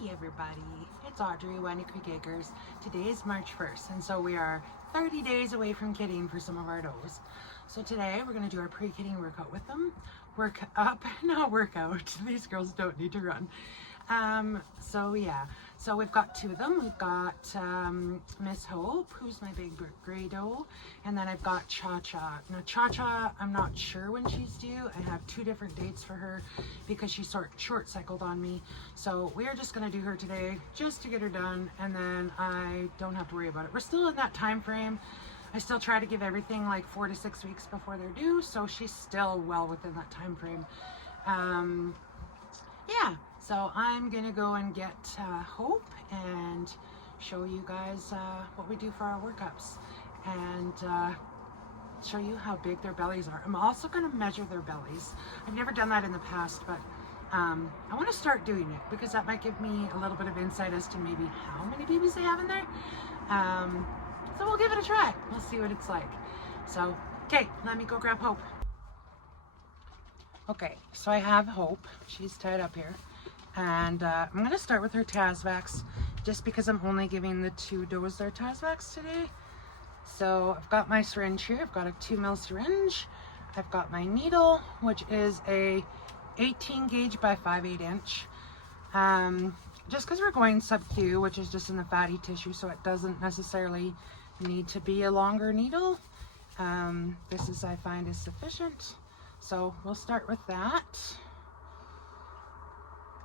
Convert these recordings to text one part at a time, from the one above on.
Hey everybody, it's Audrey, Windy Creek Acres. Today is March 1st, and so we are 30 days away from kidding for some of our does. So today we're going to do our pre-kidding workout with them. Work up, not workout. These girls don't need to run. So we've got two of them. We've got Miss Hope, who's my big gray doe, and then I've got Cha-Cha. Now Cha-Cha, I'm not sure when she's due. I have two different dates for her because she short cycled on me. So we are just going to do her today just to get her done, and then I don't have to worry about it. We're still in that time frame. I still try to give everything like 4 to 6 weeks before they're due, so she's still well within that time frame. Yeah, so I'm gonna go and get Hope and show you guys what we do for our workups, and show you how big their bellies are. I'm also gonna measure their bellies. I've never done that in the past, but I want to start doing it because that might give me a little bit of insight as to maybe how many babies they have in there. So we'll give it a try. We'll see what it's like. So, okay, let me go grab Hope. Okay, so I have Hope. She's tied up here. And I'm going to start with her Tasvax just because I'm only giving the two does their Tasvax today. So I've got my syringe here. I've got a 2 ml syringe. I've got my needle, which is a 18 gauge by 5/8 inch. Just because we're going sub-Q, which is just in the fatty tissue, so it doesn't necessarily need to be a longer needle. This is, I find, is sufficient. So we'll start with that.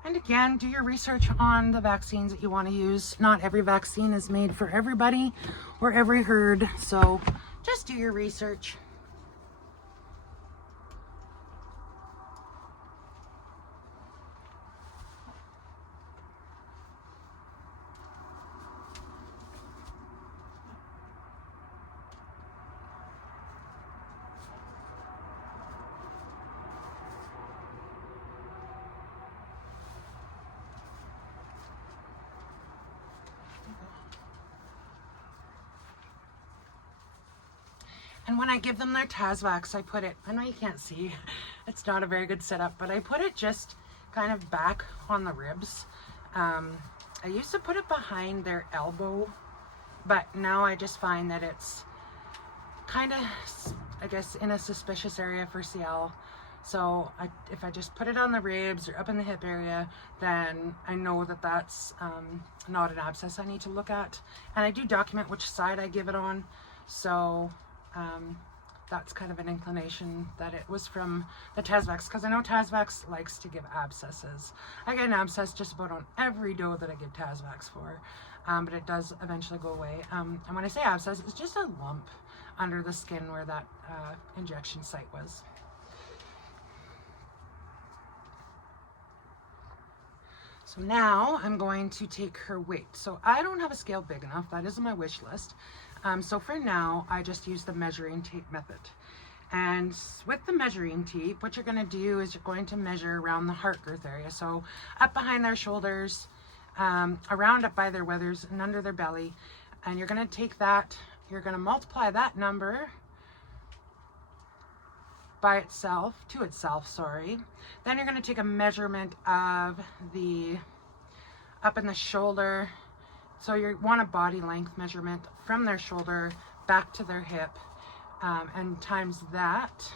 And again, do your research on the vaccines that you want to use. Not every vaccine is made for everybody or every herd, so just do your research. And when I give them their Tasvax, I put it, I know you can't see, it's not a very good setup, but I put it just kind of back on the ribs. I used to put it behind their elbow, but now I just find that it's kind of, I guess, in a suspicious area for CL. So if I just put it on the ribs or up in the hip area, then I know that that's not an abscess I need to look at. And I do document which side I give it on. So that's kind of an inclination that it was from the Tasvax, because I know Tasvax likes to give abscesses. I get an abscess just about on every doe that I give Tasvax for, but it does eventually go away. And when I say abscess, it's just a lump under the skin where that injection site was. So now I'm going to take her weight. So I don't have a scale big enough. That is on my wish list. So for now, I just use the measuring tape method. And with the measuring tape, what you're going to do is you're going to measure around the heart girth area. So up behind their shoulders, around up by their withers and under their belly. And you're going to take that, you're going to multiply that number by itself, to itself, sorry. Then you're going to take a measurement of the up in the shoulder. So you want a body length measurement from their shoulder back to their hip, and times that.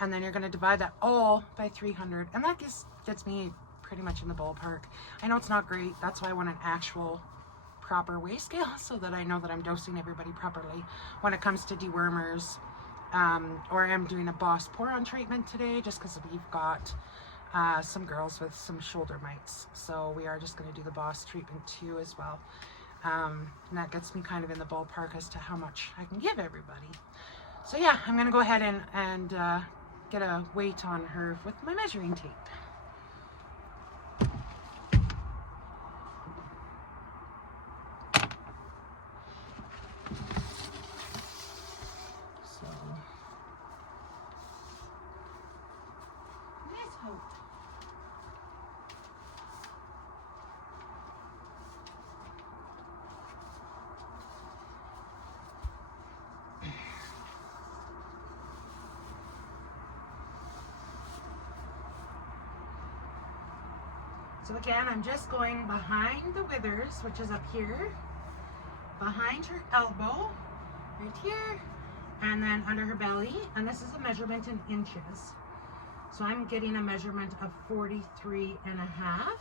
And then you're going to divide that all by 300. And that gets me pretty much in the ballpark. I know it's not great. That's why I want an actual proper weigh scale so that I know that I'm dosing everybody properly when it comes to dewormers. Or I am doing a Boss Poron treatment today just because we've got some girls with some shoulder mites. So we are just going to do the Boss treatment too as well. And that gets me kind of in the ballpark as to how much I can give everybody. So yeah, I'm going to go ahead and get a weight on her with my measuring tape. So, Miss Hope. So again, I'm just going behind the withers, which is up here, behind her elbow, right here, and then under her belly. And this is a measurement in inches. So I'm getting a measurement of 43 and a half.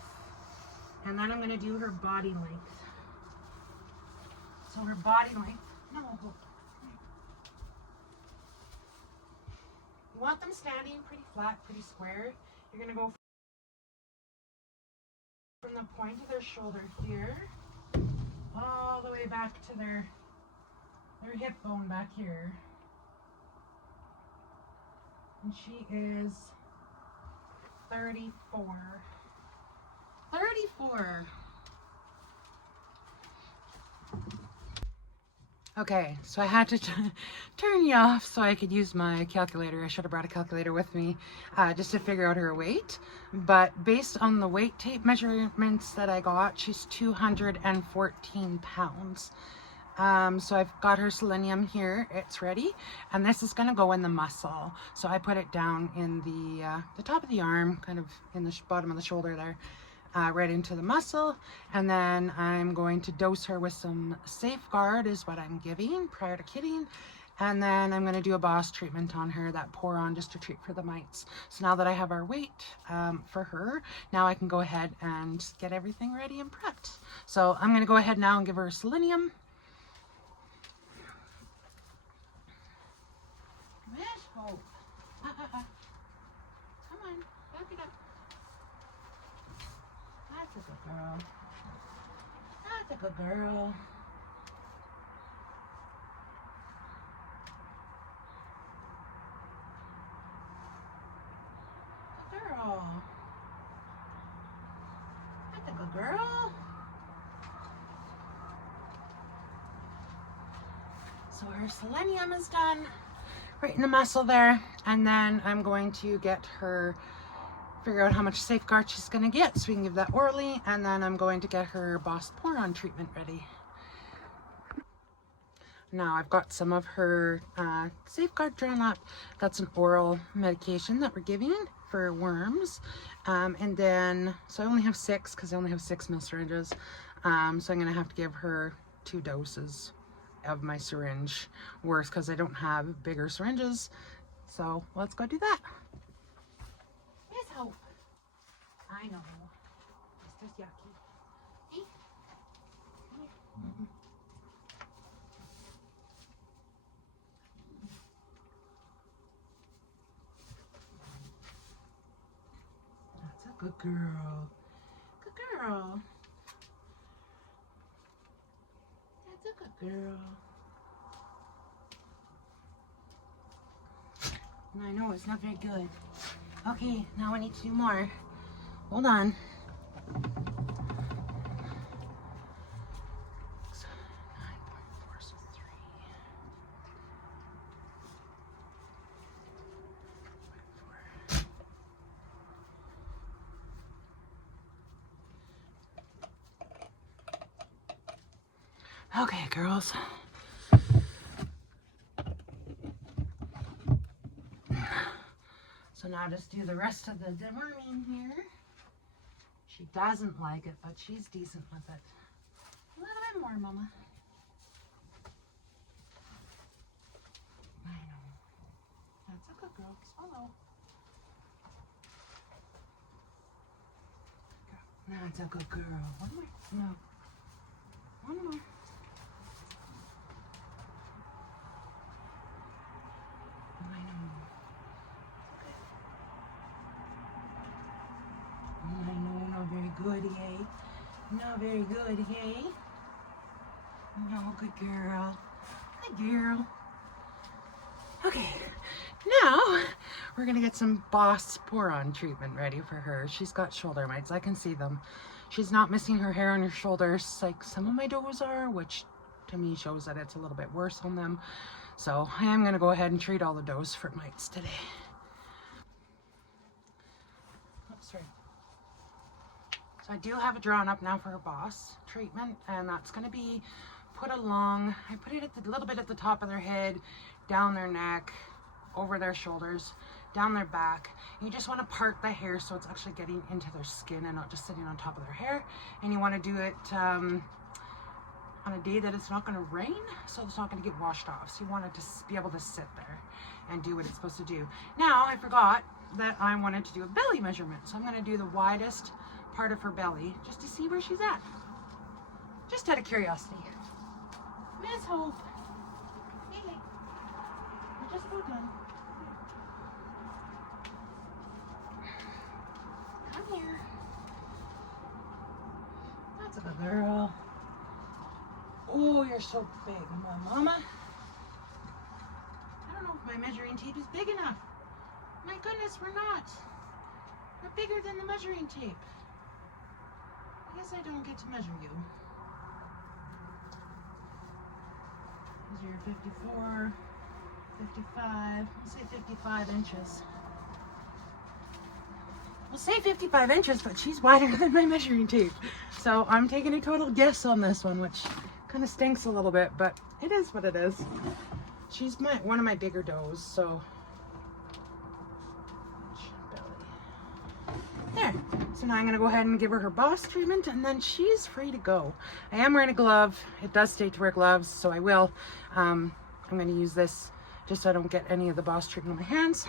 And then I'm going to do her body length. So her body length, no, you want them standing pretty flat, pretty square. You're going to go from the point of their shoulder here, all the way back to their hip bone back here. And she is 34. 34. Okay, so I had to turn you off so I could use my calculator. I should have brought a calculator with me just to figure out her weight. But based on the weight tape measurements that I got, she's 214 pounds. So I've got her selenium here, it's ready, and this is going to go in the muscle. So I put it down in the top of the arm, kind of in the bottom of the shoulder there, right into the muscle, and then I'm going to dose her with some Safeguard is what I'm giving prior to kitting, and then I'm going to do a Boss treatment on her, that pour on just to treat for the mites. So now that I have our weight for her, now I can go ahead and get everything ready and prepped. So I'm going to go ahead now and give her selenium. Where's Hope? Come on, back it up. That's a good girl. That's a good girl. Good girl. That's a good girl. So her selenium is done. Right in the muscle there. And then I'm going to get her, figure out how much Safeguard she's going to get so we can give that orally, and then I'm going to get her Boss pour on treatment ready. Now I've got some of her Safeguard drawn up. That's an oral medication that we're giving for worms, and then so I only have 6 because I only have 6 ml syringes, so I'm going to have to give her 2 doses of my syringe. Worse because I don't have bigger syringes, so let's go do that. Where's Hope? I know. It's just yucky. Hey. That's a good girl. Good girl. That's a good girl. I know it's not very good. Okay, now I need to do more. Hold on. So, 9.4, so 3. Okay, girls. So now just do the rest of the deworming here. She doesn't like it, but she's decent with it. A little bit more, Mama. I know. That's a good girl. Swallow. That's a good girl. One more. No. One more. I know. I know, not very good, yay. Not very good, yay. No, good girl. Good girl. Okay, now we're gonna get some Boss pour on treatment ready for her. She's got shoulder mites, I can see them. She's not missing her hair on her shoulders like some of my does are, which to me shows that it's a little bit worse on them. So I am gonna go ahead and treat all the does for mites today. Oops, sorry. So I do have it drawn up now for her Boss treatment, and that's going to be put along, I put it at a little bit at the top of their head, down their neck, over their shoulders, down their back. You just want to part the hair so it's actually getting into their skin and not just sitting on top of their hair. And you want to do it on a day that it's not going to rain, so it's not going to get washed off. So you want it to be able to sit there and do what it's supposed to do. Now, I forgot that I wanted to do a belly measurement. So I'm going to do the widest part of her belly just to see where she's at. Just out of curiosity. Miss Hope. Hey, we're just about done. Come here. That's a good girl. Oh, you're so big, Mama. I don't know if my measuring tape is big enough. My goodness, we're not. We're bigger than the measuring tape. I guess I don't get to measure you. These are 54, 55, we'll say 55 inches. We'll say 55 inches, but she's wider than my measuring tape. So I'm taking a total guess on this one, which kind of stinks a little bit, but it is what it is. She's one of my bigger does, so. There. So now I'm going to go ahead and give her boss treatment, and then she's free to go. I am wearing a glove. It does state to wear gloves, so I will. I'm going to use this just so I don't get any of the boss treatment on my hands.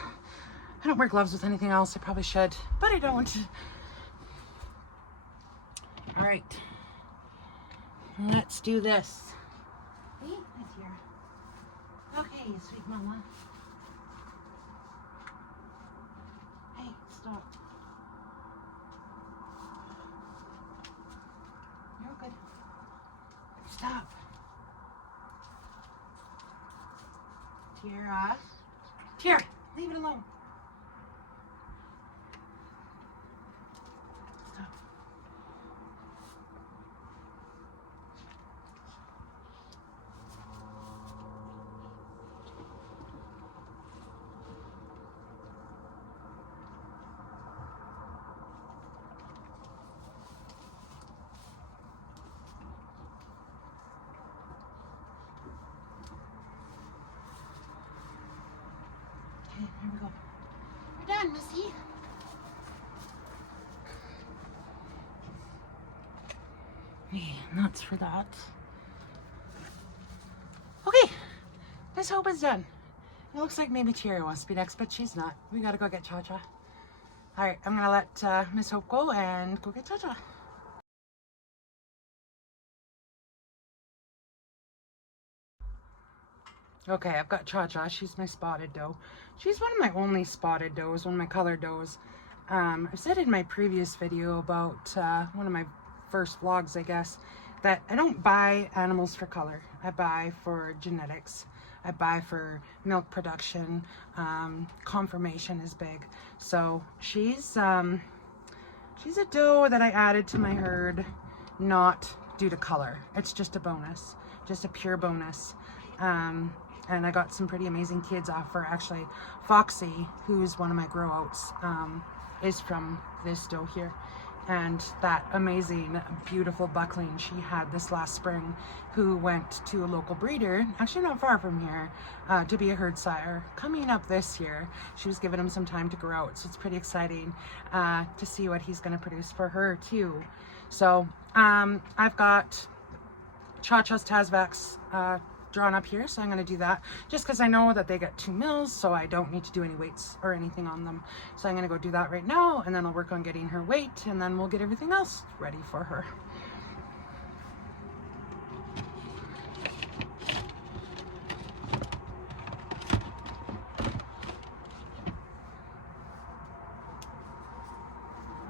I don't wear gloves with anything else. I probably should, but I don't. All right. Let's do this. Hey, right here. Okay, sweet mama. Hey, stop. You're good. Stop. Tiara. Tiara, leave it alone. Stop. Okay, here we go. We're done, Missy. Yeah, nuts for that. Okay, Miss Hope is done. It looks like maybe Tiara wants to be next, but she's not. We gotta go get Cha-Cha. All right, I'm gonna let Miss Hope go and go get Cha-Cha. Okay, I've got Cha-Cha. She's my spotted doe. She's one of my only spotted does, one of my colored does. I said in my previous video about one of my first vlogs, I guess, that I don't buy animals for color. I buy for genetics. I buy for milk production. Conformation is big. So she's a doe that I added to my herd, not due to color. It's just a bonus, just a pure bonus. And I got some pretty amazing kids off her. Actually, Foxy, who's one of my grow outs, is from this doe here. And that amazing, beautiful buckling she had this last spring, who went to a local breeder, actually not far from here, to be a herd sire. Coming up this year, she was giving him some time to grow out, so it's pretty exciting to see what he's going to produce for her too. So I've got Cha-Cha's Tasvacs drawn up here, so I'm going to do that just because I know that they get 2 mils, so I don't need to do any weights or anything on them. So I'm going to go do that right now, and then I'll work on getting her weight, and then we'll get everything else ready for her.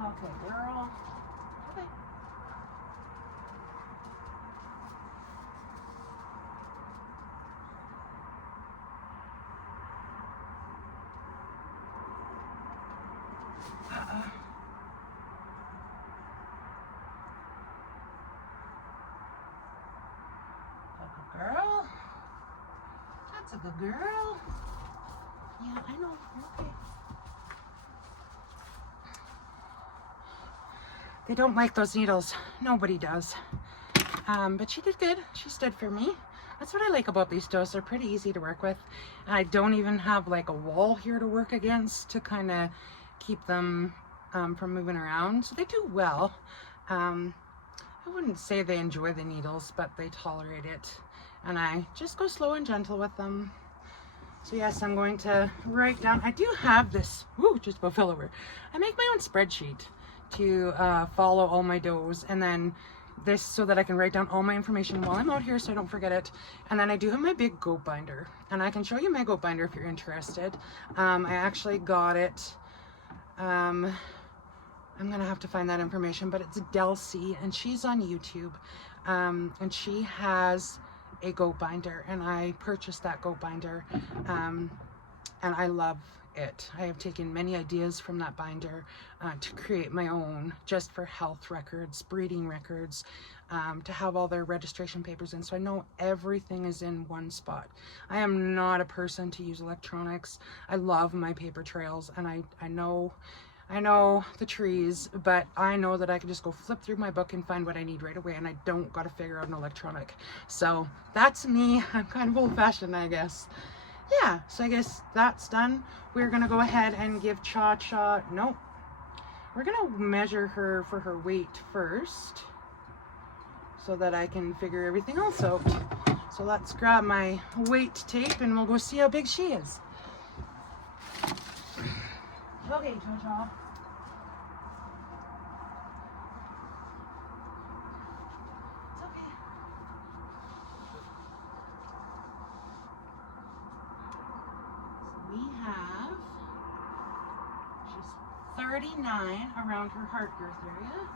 Okay, girl. Okay. Good girl. That's a good girl. Yeah, I know. Okay. They don't like those needles. Nobody does. But she did good. She stood for me. That's what I like about these does. They're pretty easy to work with. And I don't even have like a wall here to work against to kind of keep them from moving around. So they do well. I wouldn't say they enjoy the needles, but they tolerate it. And I just go slow and gentle with them. So yes, I'm going to write down, I do have this, whoo, just about fell over. I make my own spreadsheet to follow all my does, and then this so that I can write down all my information while I'm out here so I don't forget it. And then I do have my big goat binder, and I can show you my goat binder if you're interested. I actually got it, I'm gonna have to find that information, but it's Delcy, and she's on YouTube, and she has a goat binder, and I purchased that goat binder, and I love it. I have taken many ideas from that binder to create my own, just for health records, breeding records, to have all their registration papers in, so I know everything is in one spot. I am not a person to use electronics. I love my paper trails, and I know the trees, but I know that I can just go flip through my book and find what I need right away, and I don't got to figure out an electronic. So that's me. I'm kind of old-fashioned, I guess. Yeah, so I guess that's done. We're gonna go ahead and give Cha-Cha, nope. We're gonna measure her for her weight first so that I can figure everything else out. So let's grab my weight tape and we'll go see how big she is. Okay, Cha-Cha. It's okay. So we have, she's 39 around her heart girth area.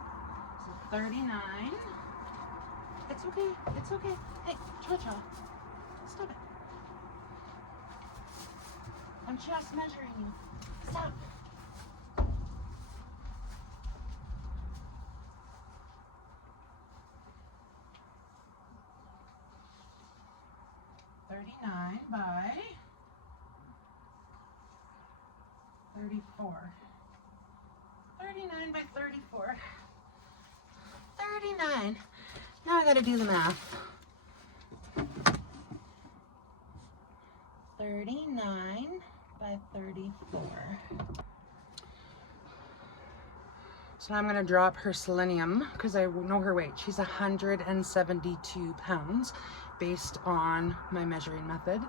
So 39. It's okay. It's okay. Hey, Cha-Cha. Stop it. I'm just measuring you. Stop. $39 by 34. 39 by 34. 39. Now I gotta do the math. 39 by 34. So I'm gonna drop her selenium because I know her weight. She's 172 pounds based on my measuring method.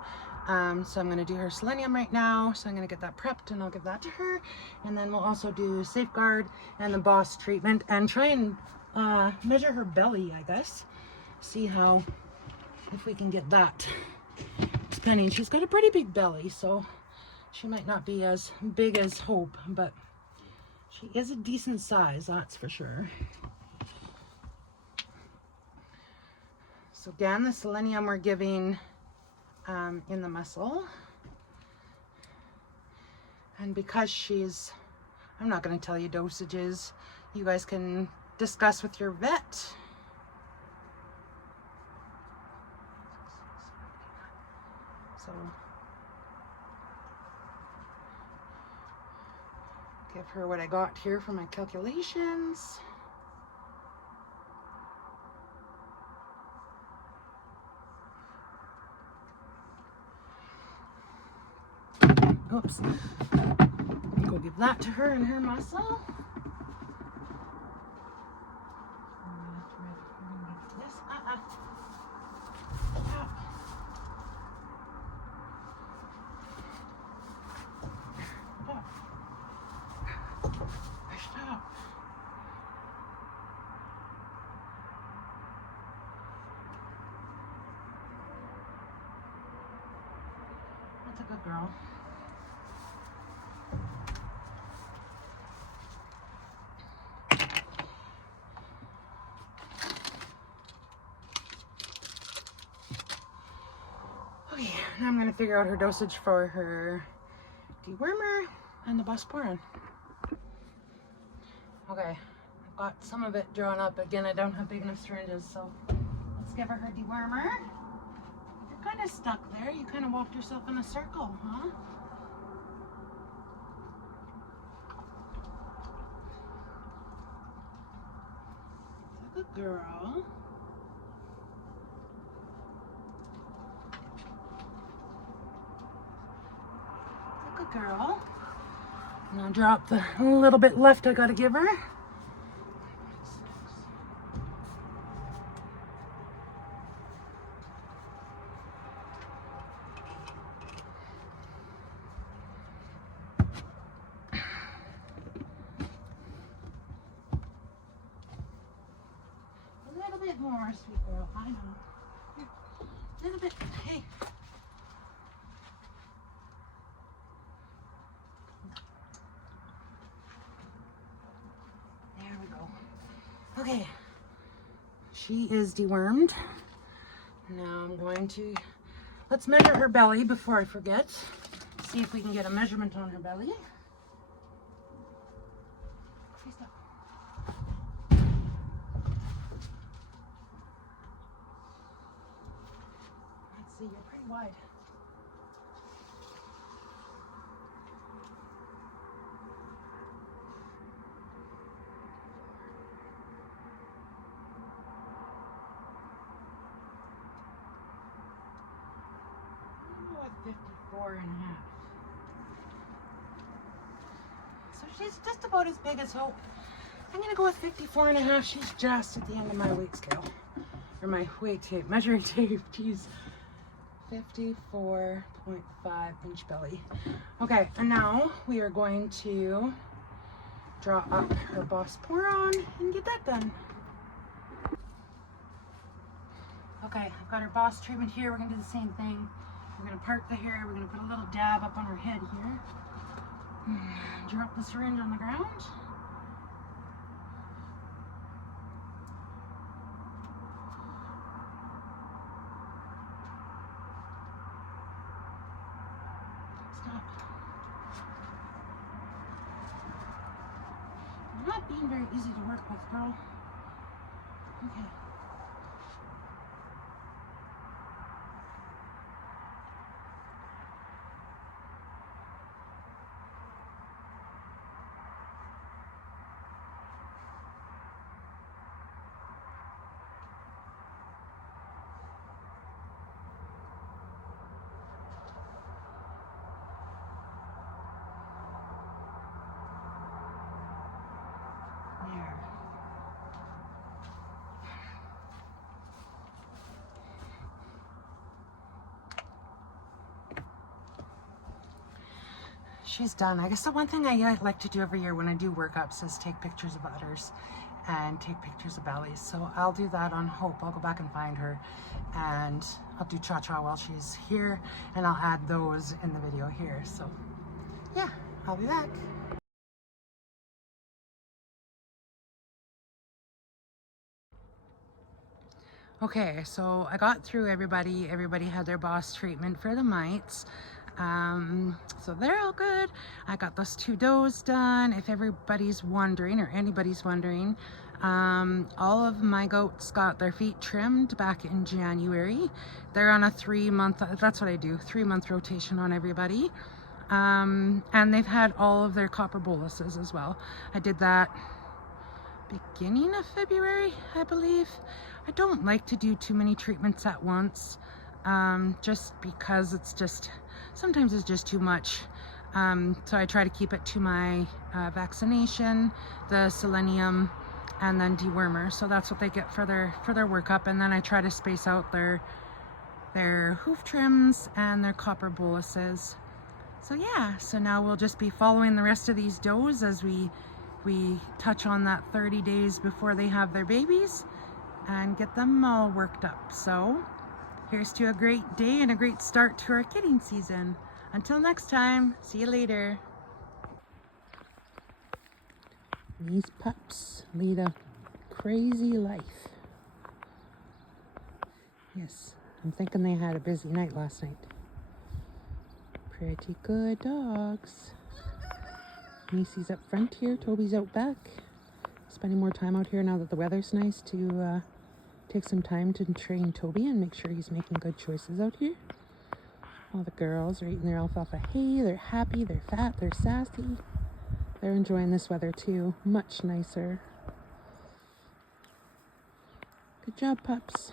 So I'm gonna do her selenium right now. So I'm gonna get that prepped and I'll give that to her. And then we'll also do Safeguard and the Boss treatment and try and measure her belly, I guess. See how, if we can get that spinning. She's got a pretty big belly, so she might not be as big as Hope, but she is a decent size, that's for sure. So again, the selenium we're giving in the muscle. And because she's, I'm not going to tell you dosages, you guys can discuss with your vet. So give her what I got here for my calculations. Oops. Go give that to her and her muscle. This, Stop. That's a good girl. Okay, now I'm going to figure out her dosage for her dewormer and the Busporin. Okay, I've got some of it drawn up. Again, I don't have big enough syringes, so let's give her dewormer. You're kind of stuck there. You kind of walked yourself in a circle, huh? It's a good girl. Good girl. I'm gonna drop the little bit left I gotta give her. A little bit more, sweet girl. I know. Here. A little bit. Hey. There we go. Okay. She is dewormed. Now I'm going to, let's measure her belly before I forget. See if we can get a measurement on her belly. Let's see, you're pretty wide. Oh, 54 and a half. So she's just about as big as Hope. I'm gonna go with 54 and a half. She's just at the end of my weight scale. Or my weight tape, measuring tape, geez. 54.5 inch belly. Okay, and now we are going to draw up her Boss Pour-On and get that done. Okay, I've got her Boss treatment here. We're gonna do the same thing. We're gonna part the hair. We're gonna put a little dab up on her head here. Drop the syringe on the ground. Stop. You're not being very easy to work with, girl. Okay. There. She's done. I guess the one thing I like to do every year when I do workups is take pictures of udders and take pictures of bellies. So I'll do that on Hope. I'll go back and find her and I'll do cha-cha while she's here and I'll add those in the video here. So yeah, I'll be back. Okay, so I got through everybody. Everybody had their Boss treatment for the mites. So they're all good. I got those 2 does done. If everybody's wondering or anybody's wondering, all of my goats got their feet trimmed back in January. They're on a 3-month, that's what I do, 3-month rotation on everybody. And they've had all of their copper boluses as well. I did that beginning of February, I believe. I don't like to do too many treatments at once, just because it's just, sometimes it's just too much. So I try to keep it to my vaccination, the selenium, and then dewormer. So that's what they get for their workup. And then I try to space out their hoof trims and their copper boluses. So yeah, so now we'll just be following the rest of these does as we touch on that 30 days before they have their babies and get them all worked up. So here's to a great day and a great start to our kidding season. Until next time, see you later. These pups lead a crazy life. Yes, I'm thinking they had a busy night last night. Pretty good dogs. Macy's up front here, Toby's out back. Spending more time out here now that the weather's nice to take some time to train Toby and make sure he's making good choices out here. All the girls are eating their alfalfa hay. They're happy, they're fat, they're sassy. They're enjoying this weather too. Much nicer. Good job, pups.